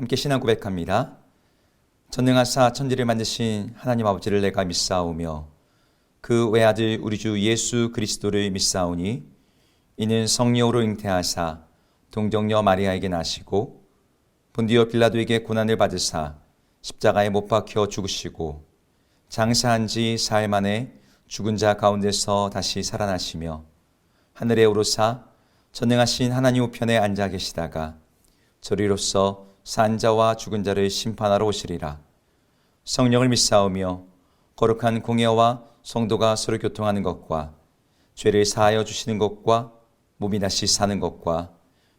함께 신앙 고백합니다. 전능하사 천지를 만드신 하나님 아버지를 내가 믿사오며 그 외아들 우리 주 예수 그리스도를 믿사오니 이는 성령으로 잉태하사 동정녀 마리아에게 나시고 본디오 빌라도에게 고난을 받으사 십자가에 못 박혀 죽으시고 장사한 지 사흘 만에 죽은 자 가운데서 다시 살아나시며 하늘에 오르사 전능하신 하나님 우편에 앉아 계시다가 저리로서 산 자와 죽은 자를 심판하러 오시리라. 성령을 믿사오며 거룩한 공예와 성도가 서로 교통하는 것과 죄를 사하여 주시는 것과 몸이 다시 사는 것과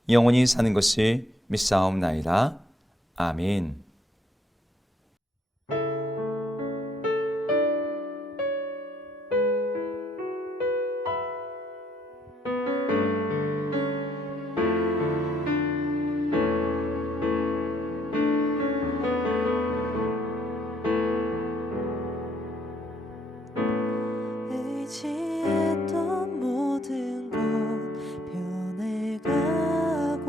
영원히 사는 것을 믿사옵나이다. 아멘. 의지했던 모든 것 변해가고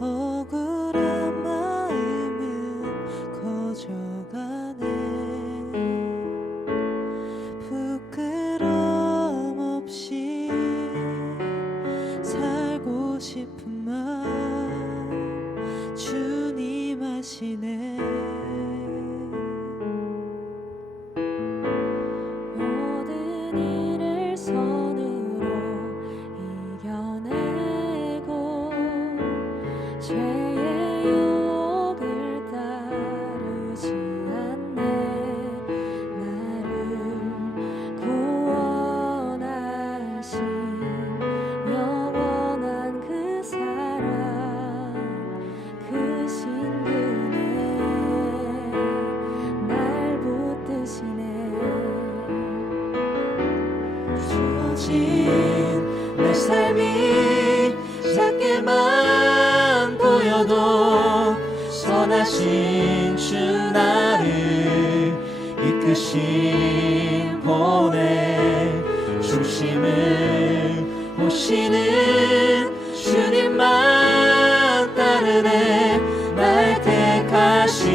억울한 마음은 커져가네. 부끄럼 없이 살고 싶은 마음 주님 아시네. 손으로 이겨내고 죄의 유혹을 따르지 않네. 나를 구원하신 영원한 그 사랑 그 신분에 날 붙드시네. 내 삶이 작게만 보여도 선하신 주 나를 이끄신 보내 중심을 보시는 주님만 따르네. 날 택하신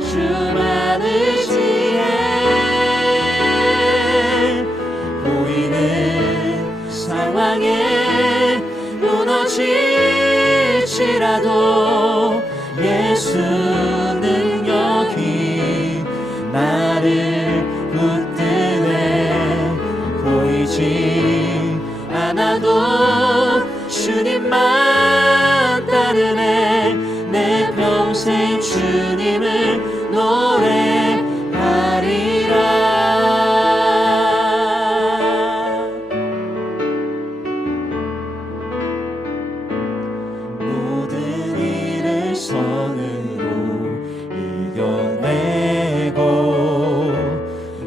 주만을 지혜 상황에 무너질지라도 예수 능력이 나를 붙드네. 보이지 않아도 주님만 따르네. 내 평생 주님을 노래하리라. 손으로 이겨내고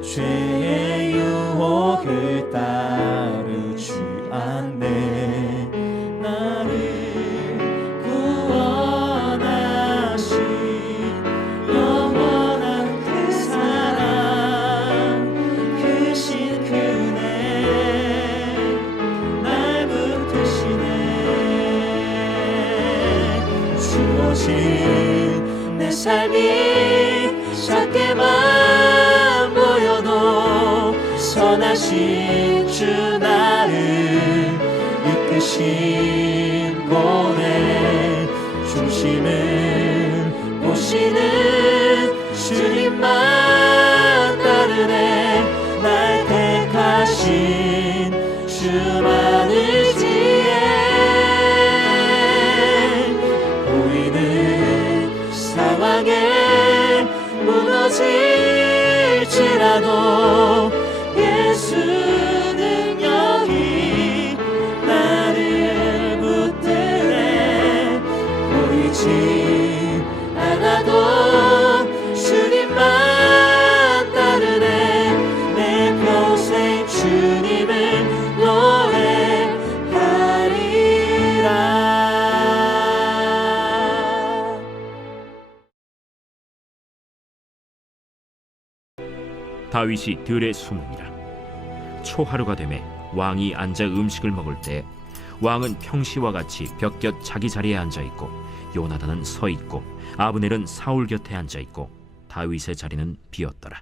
죄의 유혹을 따르지 않네. 나를 구원하신 영원한 그 사랑 그 신분에 날 붙드시네. 주어진 내 삶이 작게만 보여도 선하신 주 나를 이끄신 보내 중심을 보시는 주님만 따르네. 날 택하신 주만을 지혜 상황에 무너질지라도 예수 능력이 나를 붙드네. 보이지 않아도 주님만 따르네. 내 평생 주님을 노래하리라. 다윗이 들에 숨으니라. 초하루가 되매 왕이 앉아 음식을 먹을 때 왕은 평시와 같이 벽곁 자기 자리에 앉아 있고 요나단은 서 있고 아브넬은 사울 곁에 앉아 있고 다윗의 자리는 비었더라.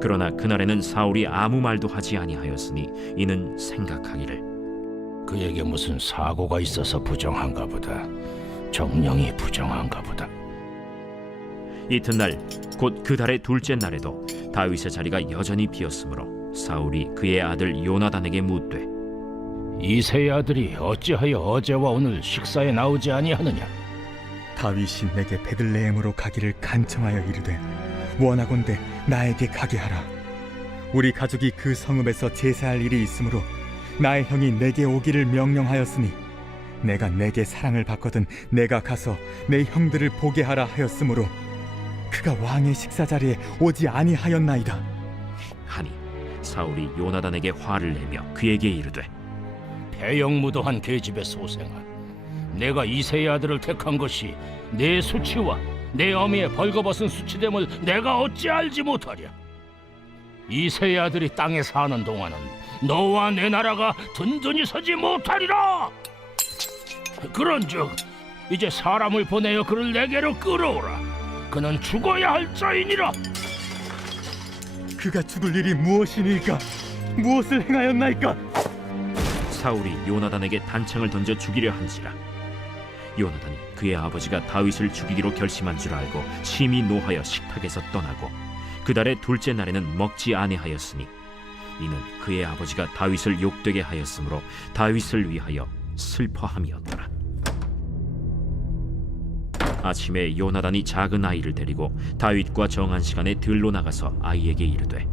그러나 그날에는 사울이 아무 말도 하지 아니하였으니 이는 생각하기를 그에게 무슨 사고가 있어서 부정한가 보다. 정령이 부정한가 보다. 이튿날 곧 그 달의 둘째 날에도 다윗의 자리가 여전히 비었으므로 사울이 그의 아들 요나단에게 묻되 이새의 아들이 어찌하여 어제와 오늘 식사에 나오지 아니하느냐? 다윗이 내게 베들레헴으로 가기를 간청하여 이르되 원하건대 나에게 가게 하라. 우리 가족이 그 성읍에서 제사할 일이 있으므로 나의 형이 내게 오기를 명령하였으니 내가 내게 사랑을 받거든 내가 가서 내 형들을 보게 하라 하였으므로 그가 왕의 식사 자리에 오지 아니하였나이다. 하니 사울이 요나단에게 화를 내며 그에게 이르되 배영무도한 계집의 소생아, 내가 이새의 아들을 택한 것이 내 수치와 내 어미의 벌거벗은 수치됨을 내가 어찌 알지 못하랴? 이새의 아들이 땅에 사는 동안은 너와 내 나라가 든든히 서지 못하리라. 그런즉 이제 사람을 보내어 그를 내게로 끌어오라. 그는 죽어야 할 자이니라. 그가 죽을 일이 무엇이니까? 무엇을 행하였나이까? 사울이 요나단에게 단창을 던져 죽이려 한지라. 요나단이 그의 아버지가 다윗을 죽이기로 결심한 줄 알고 심히 노하여 식탁에서 떠나고 그 달의 둘째 날에는 먹지 아니하였으니 이는 그의 아버지가 다윗을 욕되게 하였으므로 다윗을 위하여 슬퍼함이었더라. 아침에 요나단이 작은 아이를 데리고 다윗과 정한 시간에 들로 나가서 아이에게 이르되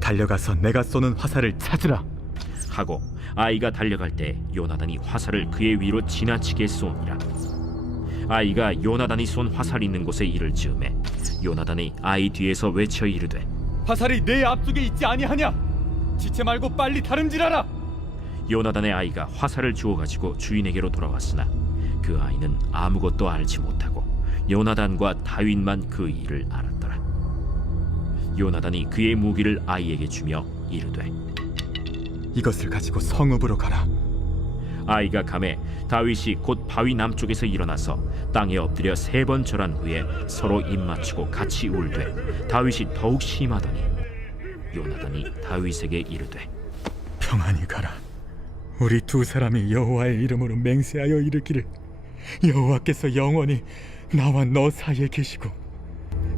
달려가서 내가 쏘는 화살을 찾으라 하고 아이가 달려갈 때 요나단이 화살을 그의 위로 지나치게 쏘니라. 아이가 요나단이 쏜 화살 있는 곳에 이를 즈음에 요나단이 아이 뒤에서 외쳐 이르되 화살이 내 앞쪽에 있지 아니하냐? 지체 말고 빨리 다름질하라. 요나단의 아이가 화살을 주워 가지고 주인에게로 돌아왔으나 그 아이는 아무것도 알지 못하고 요나단과 다윗만 그 일을 알았더라. 요나단이 그의 무기를 아이에게 주며 이르되 이것을 가지고 성읍으로 가라. 아이가 가매 다윗이 곧 바위 남쪽에서 일어나서 땅에 엎드려 3번 절한 후에 서로 입맞추고 같이 울되 다윗이 더욱 심하더니 요나단이 다윗에게 이르되 평안히 가라. 우리 두 사람이 여호와의 이름으로 맹세하여 이르기를 여호와께서 영원히 나와 너 사이에 계시고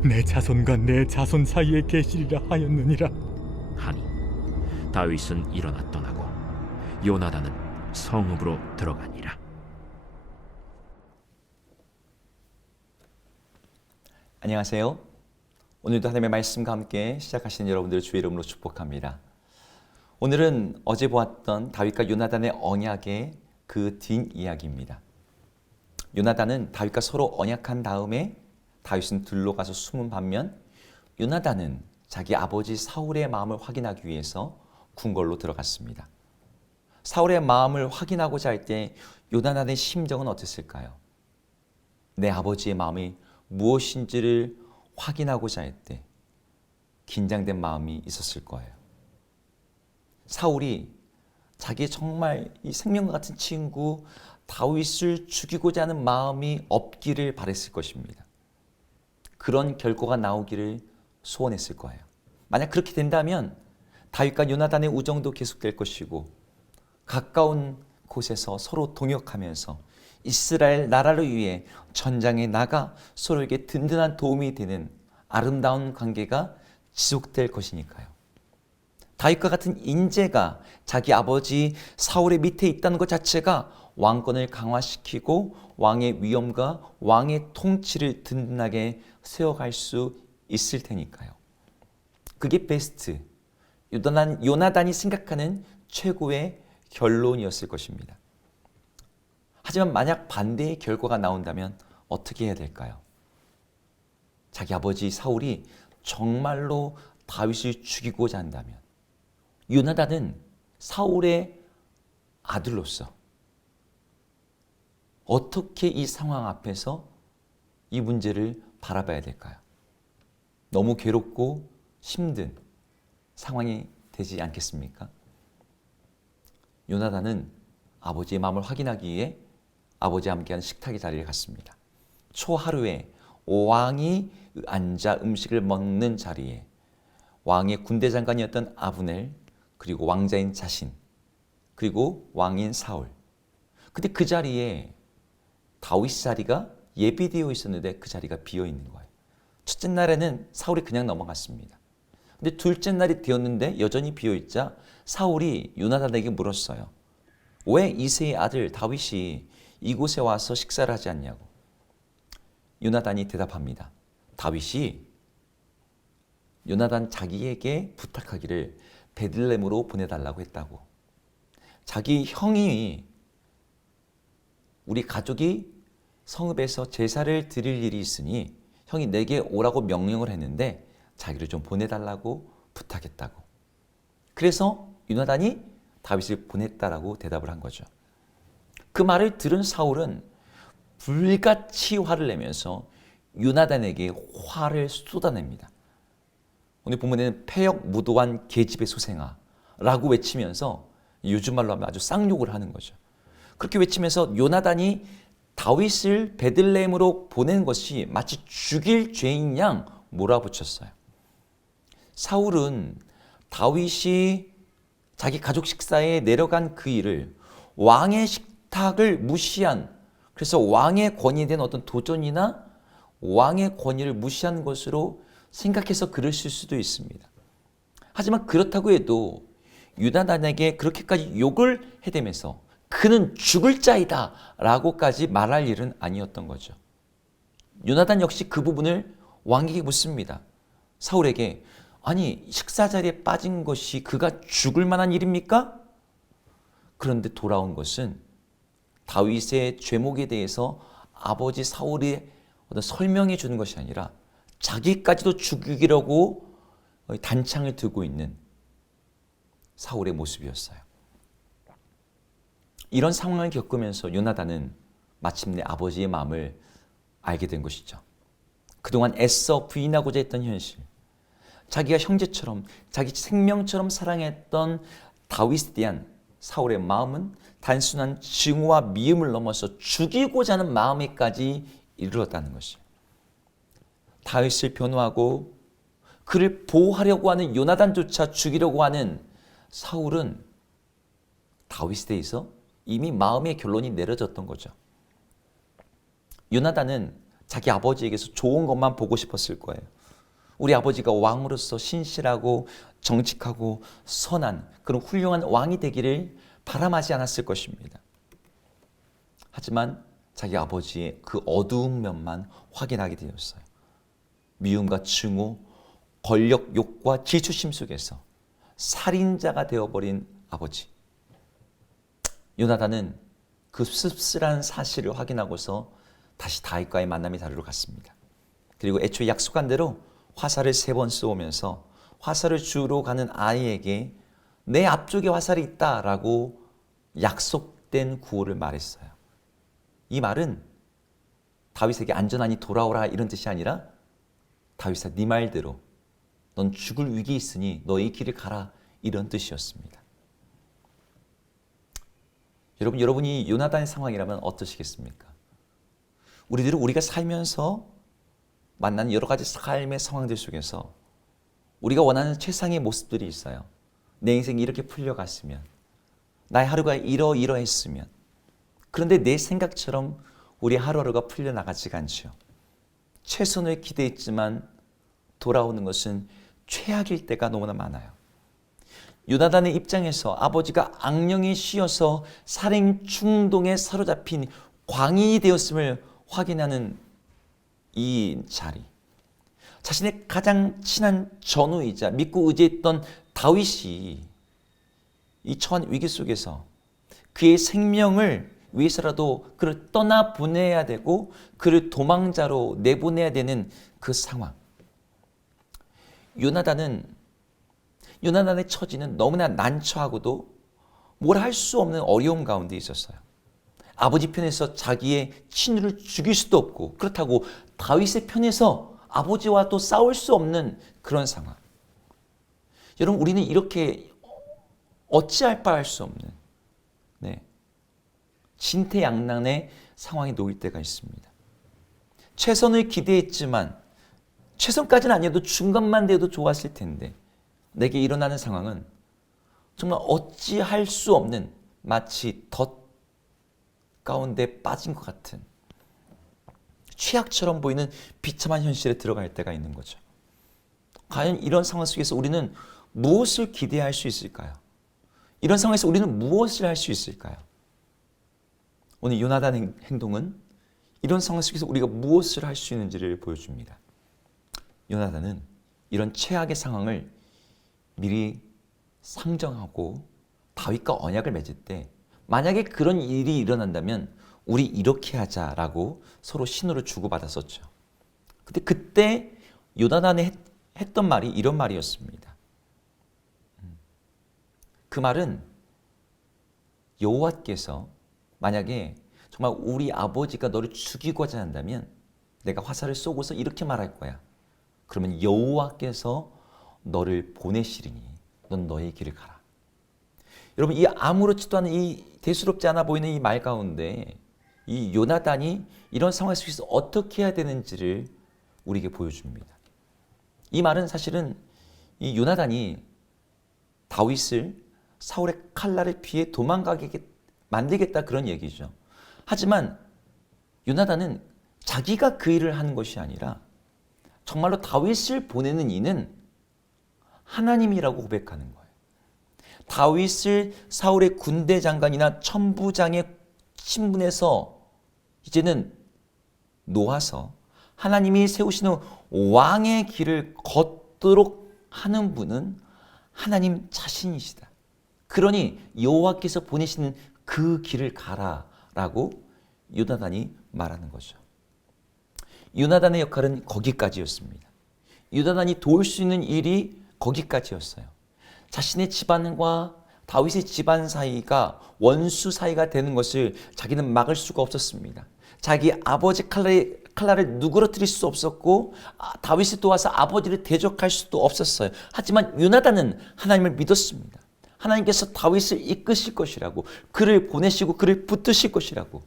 내 자손과 내 자손 사이에 계시리라 하였느니라. 하니 다윗은 일어나 떠나고 요나단은 성읍으로 들어가니라. 안녕하세요. 오늘도 하나님의 말씀과 함께 시작하시는 여러분들을 주의 이름으로 축복합니다. 오늘은 어제 보았던 다윗과 요나단의 언약의 그 뒷이야기입니다. 요나단은 다윗과 서로 언약한 다음에 다윗은 들로 가서 숨은 반면 요나단은 자기 아버지 사울의 마음을 확인하기 위해서 궁궐로 들어갔습니다. 사울의 마음을 확인하고자 할 때 요나단의 심정은 어땠을까요? 내 아버지의 마음이 무엇인지를 확인하고자 할 때 긴장된 마음이 있었을 거예요. 사울이 자기 정말 이 생명과 같은 친구 다윗을 죽이고자 하는 마음이 없기를 바랬을 것입니다. 그런 결과가 나오기를 소원했을 거예요. 만약 그렇게 된다면 다윗과 요나단의 우정도 계속될 것이고 가까운 곳에서 서로 동역하면서 이스라엘 나라를 위해 전장에 나가 서로에게 든든한 도움이 되는 아름다운 관계가 지속될 것이니까요. 다윗과 같은 인재가 자기 아버지 사울의 밑에 있다는 것 자체가 왕권을 강화시키고 왕의 위엄과 왕의 통치를 든든하게 세워갈 수 있을 테니까요. 그게 베스트, 요나단이 생각하는 최고의 결론이었을 것입니다. 하지만 만약 반대의 결과가 나온다면 어떻게 해야 될까요? 자기 아버지 사울이 정말로 다윗을 죽이고자 한다면 요나단은 사울의 아들로서 어떻게 이 상황 앞에서 이 문제를 바라봐야 될까요? 너무 괴롭고 힘든 상황이 되지 않겠습니까? 요나단은 아버지의 마음을 확인하기 위해 아버지와 함께하는 식탁의 자리를 갔습니다. 초하루에 왕이 앉아 음식을 먹는 자리에 왕의 군대 장관이었던 아브넬, 그리고 왕자인 자신, 그리고 왕인 사울. 근데 그 자리에 다윗 자리가 예비되어 있었는데 그 자리가 비어 있는 거예요. 첫째 날에는 사울이 그냥 넘어갔습니다. 근데 둘째 날이 되었는데 여전히 비어 있자 사울이 요나단에게 물었어요. 왜 이새의 아들 다윗이 이곳에 와서 식사를 하지 않냐고. 요나단이 대답합니다. 다윗이 요나단 자기에게 부탁하기를 베들레헴으로 보내달라고 했다고. 자기 형이 우리 가족이 성읍에서 제사를 드릴 일이 있으니 형이 내게 오라고 명령을 했는데 자기를 좀 보내달라고 부탁했다고. 그래서 요나단이 다윗을 보냈다라고 대답을 한 거죠. 그 말을 들은 사울은 불같이 화를 내면서 요나단에게 화를 쏟아냅니다. 오늘 본문에는 패역무도한 계집의 소생아라고 외치면서 요즘 말로 하면 아주 쌍욕을 하는 거죠. 그렇게 외치면서 요나단이 다윗을 베들레헴으로 보낸 것이 마치 죽일 죄인 양 몰아붙였어요. 사울은 다윗이 자기 가족 식사에 내려간 그 일을 왕의 식탁을 무시한, 그래서 왕의 권위에 대한 어떤 도전이나 왕의 권위를 무시한 것으로 생각해서 그랬을 수도 있습니다. 하지만 그렇다고 해도 요나단에게 그렇게까지 욕을 해대면서 그는 죽을 자이다 라고까지 말할 일은 아니었던 거죠. 요나단 역시 그 부분을 왕에게 묻습니다. 사울에게 아니 식사 자리에 빠진 것이 그가 죽을 만한 일입니까? 그런데 돌아온 것은 다윗의 죄목에 대해서 아버지 사울이 어떤 설명해 주는 것이 아니라 자기까지도 죽이려고 단창을 들고 있는 사울의 모습이었어요. 이런 상황을 겪으면서 요나단은 마침내 아버지의 마음을 알게 된 것이죠. 그동안 애써 부인하고자 했던 현실, 자기가 형제처럼 자기 생명처럼 사랑했던 다윗에 대한 사울의 마음은 단순한 증오와 미움을 넘어서 죽이고자 하는 마음에까지 이르렀다는 것이에요. 다윗을 변호하고 그를 보호하려고 하는 요나단조차 죽이려고 하는 사울은 다윗에 대해서 이미 마음의 결론이 내려졌던 거죠. 요나단은 자기 아버지에게서 좋은 것만 보고 싶었을 거예요. 우리 아버지가 왕으로서 신실하고 정직하고 선한 그런 훌륭한 왕이 되기를 바람하지 않았을 것입니다. 하지만 자기 아버지의 그 어두운 면만 확인하게 되었어요. 미움과 증오, 권력욕과 질투심 속에서 살인자가 되어버린 아버지. 요나단은 그 씁쓸한 사실을 확인하고서 다시 다윗과의 만남의 자리로 갔습니다. 그리고 애초에 약속한 대로 화살을 3번 쏘면서 화살을 주우러 가는 아이에게 내 앞쪽에 화살이 있다라고 약속된 구호를 말했어요. 이 말은 다윗에게 안전하니 돌아오라 이런 뜻이 아니라 다윗아 네 말대로 넌 죽을 위기에 있으니 너의 길을 가라 이런 뜻이었습니다. 여러분이 요나단의 상황이라면 어떠시겠습니까? 우리가 살면서 만나는 여러 가지 삶의 상황들 속에서 우리가 원하는 최상의 모습들이 있어요. 내 인생이 이렇게 풀려갔으면, 나의 하루가 이러했으면. 그런데 내 생각처럼 우리 하루하루가 풀려나가지가 않죠. 최선을 기대했지만 돌아오는 것은 최악일 때가 너무나 많아요. 요나단의 입장에서 아버지가 악령이 씌어서 살인 충동에 사로잡힌 광인이 되었음을 확인하는 이 자리, 자신의 가장 친한 전우이자 믿고 의지했던 다윗이 이 처한 위기 속에서 그의 생명을 위해서라도 그를 떠나보내야 되고 그를 도망자로 내보내야 되는 그 상황. 요나단의 처지는 너무나 난처하고도 뭘 할 수 없는 어려움 가운데 있었어요. 아버지 편에서 자기의 친구를 죽일 수도 없고, 그렇다고 다윗의 편에서 아버지와 또 싸울 수 없는 그런 상황. 여러분, 우리는 이렇게 어찌할 바 할 수 없는 진퇴양난의 상황에 놓일 때가 있습니다. 최선을 기대했지만 최선까지는 아니어도 중간만 돼도 좋았을 텐데 내게 일어나는 상황은 정말 어찌할 수 없는 마치 덫 가운데 빠진 것 같은 최악처럼 보이는 비참한 현실에 들어갈 때가 있는 거죠. 과연 이런 상황 속에서 우리는 무엇을 기대할 수 있을까요? 이런 상황에서 우리는 무엇을 할 수 있을까요? 오늘 요나단의 행동은 이런 상황 속에서 우리가 무엇을 할 수 있는지를 보여줍니다. 요나단은 이런 최악의 상황을 미리 상정하고 다윗과 언약을 맺을 때 만약에 그런 일이 일어난다면 우리 이렇게 하자라고 서로 신호를 주고받았었죠. 근데 그때 요나단이 했던 말이 이런 말이었습니다. 그 말은 여호와께서 만약에 정말 우리 아버지가 너를 죽이고자 한다면 내가 화살을 쏘고서 이렇게 말할 거야. 그러면 여호와께서 너를 보내시리니 넌 너의 길을 가라. 여러분, 이 아무렇지도 않은 이 대수롭지 않아 보이는 이 말 가운데 이 요나단이 이런 상황 속에서 어떻게 해야 되는지를 우리에게 보여줍니다. 이 말은 사실은 이 요나단이 다윗을 사울의 칼날에 피해 도망가게 만들겠다 그런 얘기죠. 하지만 요나단은 자기가 그 일을 하는 것이 아니라 정말로 다윗을 보내는 이는 하나님이라고 고백하는 거예요. 다윗을 사울의 군대 장관이나 천부장의 신분에서 이제는 놓아서 하나님이 세우시는 왕의 길을 걷도록 하는 분은 하나님 자신이시다. 그러니 여호와께서 보내시는 그 길을 가라라고 요나단이 말하는 거죠. 요나단의 역할은 거기까지였습니다. 요나단이 도울 수 있는 일이 거기까지였어요. 자신의 집안과 다윗의 집안 사이가 원수 사이가 되는 것을 자기는 막을 수가 없었습니다. 자기 아버지 칼날을 누그러뜨릴 수 없었고 다윗이 도와서 아버지를 대적할 수도 없었어요. 하지만 요나단은 하나님을 믿었습니다. 하나님께서 다윗을 이끄실 것이라고, 그를 보내시고 그를 붙드실 것이라고,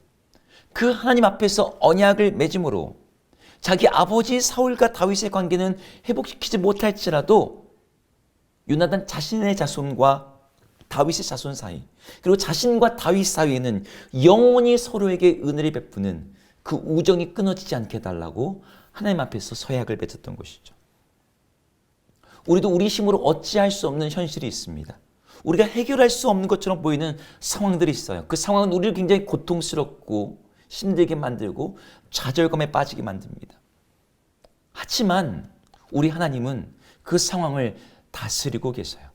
그 하나님 앞에서 언약을 맺음으로 자기 아버지 사울과 다윗의 관계는 회복시키지 못할지라도 요나단 자신의 자손과 다윗의 자손 사이, 그리고 자신과 다윗 사이에는 영원히 서로에게 은혜를 베푸는 그 우정이 끊어지지 않게 해달라고 하나님 앞에서 서약을 맺었던 것이죠. 우리도 우리 힘으로 어찌할 수 없는 현실이 있습니다. 우리가 해결할 수 없는 것처럼 보이는 상황들이 있어요. 그 상황은 우리를 굉장히 고통스럽고 힘들게 만들고 좌절감에 빠지게 만듭니다. 하지만 우리 하나님은 그 상황을 다스리고 계세요.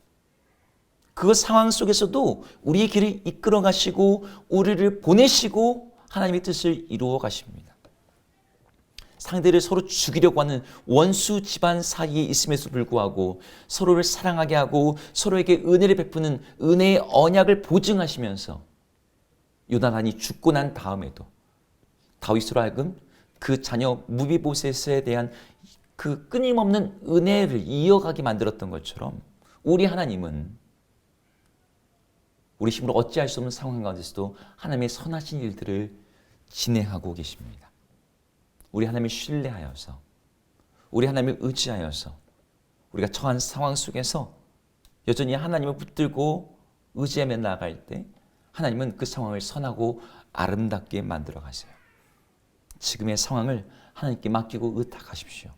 그 상황 속에서도 우리의 길을 이끌어 가시고 우리를 보내시고 하나님의 뜻을 이루어 가십니다. 상대를 서로 죽이려고 하는 원수 집안 사이에 있음에도 불구하고 서로를 사랑하게 하고 서로에게 은혜를 베푸는 은혜의 언약을 보증하시면서 요나단이 죽고 난 다음에도 다윗으로 하여금 그 자녀 무비보셋에 대한 그 끊임없는 은혜를 이어가게 만들었던 것처럼 우리 하나님은 우리 힘으로 어찌할 수 없는 상황 가운데서도 하나님의 선하신 일들을 진행하고 계십니다. 우리 하나님을 신뢰하여서, 우리 하나님을 의지하여서 우리가 처한 상황 속에서 여전히 하나님을 붙들고 의지하며 나아갈 때 하나님은 그 상황을 선하고 아름답게 만들어 가세요. 지금의 상황을 하나님께 맡기고 의탁하십시오.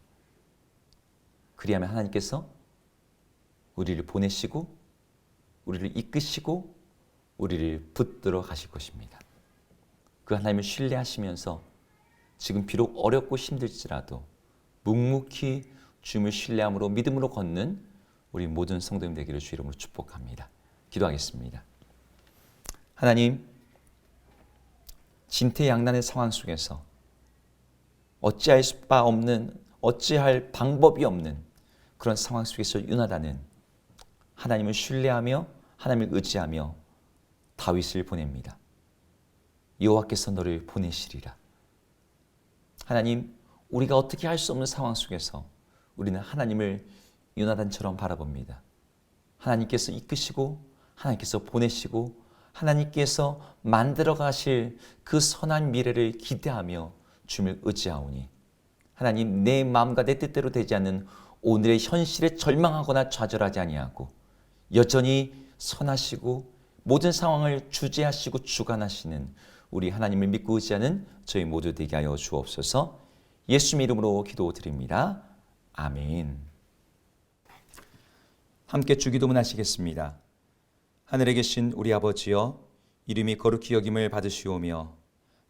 그리하면 하나님께서 우리를 보내시고 우리를 이끄시고 우리를 붙들어 가실 것입니다. 그 하나님을 신뢰하시면서 지금 비록 어렵고 힘들지라도 묵묵히 주님을 신뢰함으로 믿음으로 걷는 우리 모든 성도님 되기를 주 이름으로 축복합니다. 기도하겠습니다. 하나님, 진퇴양난의 상황 속에서 어찌할 바 없는, 어찌할 방법이 없는 그런 상황 속에서 요나단은 하나님을 신뢰하며 하나님을 의지하며 다윗을 보냅니다. 여호와께서 너를 보내시리라. 하나님, 우리가 어떻게 할 수 없는 상황 속에서 우리는 하나님을 요나단처럼 바라봅니다. 하나님께서 이끄시고 하나님께서 보내시고 하나님께서 만들어 가실 그 선한 미래를 기대하며 주님을 의지하오니 하나님, 내 마음과 내 뜻대로 되지 않는 오늘의 현실에 절망하거나 좌절하지 아니하고 여전히 선하시고 모든 상황을 주재하시고 주관하시는 우리 하나님을 믿고 의지하는 저희 모두 되게 하여 주옵소서. 예수님 이름으로 기도드립니다. 아멘. 함께 주기도문 하시겠습니다. 하늘에 계신 우리 아버지여, 이름이 거룩히 여김을 받으시오며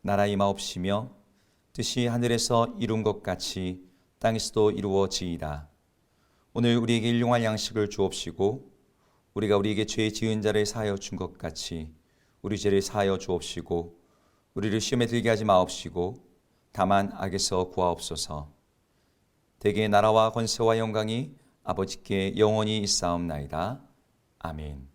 나라 임하옵시며 뜻이 하늘에서 이룬 것 같이 땅에서도 이루어지이다. 오늘 우리에게 일용할 양식을 주옵시고 우리가 우리에게 죄 지은 자를 사하여 준 것 같이 우리 죄를 사하여 주옵시고 우리를 시험에 들게 하지 마옵시고 다만 악에서 구하옵소서. 대개 나라와 권세와 영광이 아버지께 영원히 있사옵나이다. 아멘.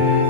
주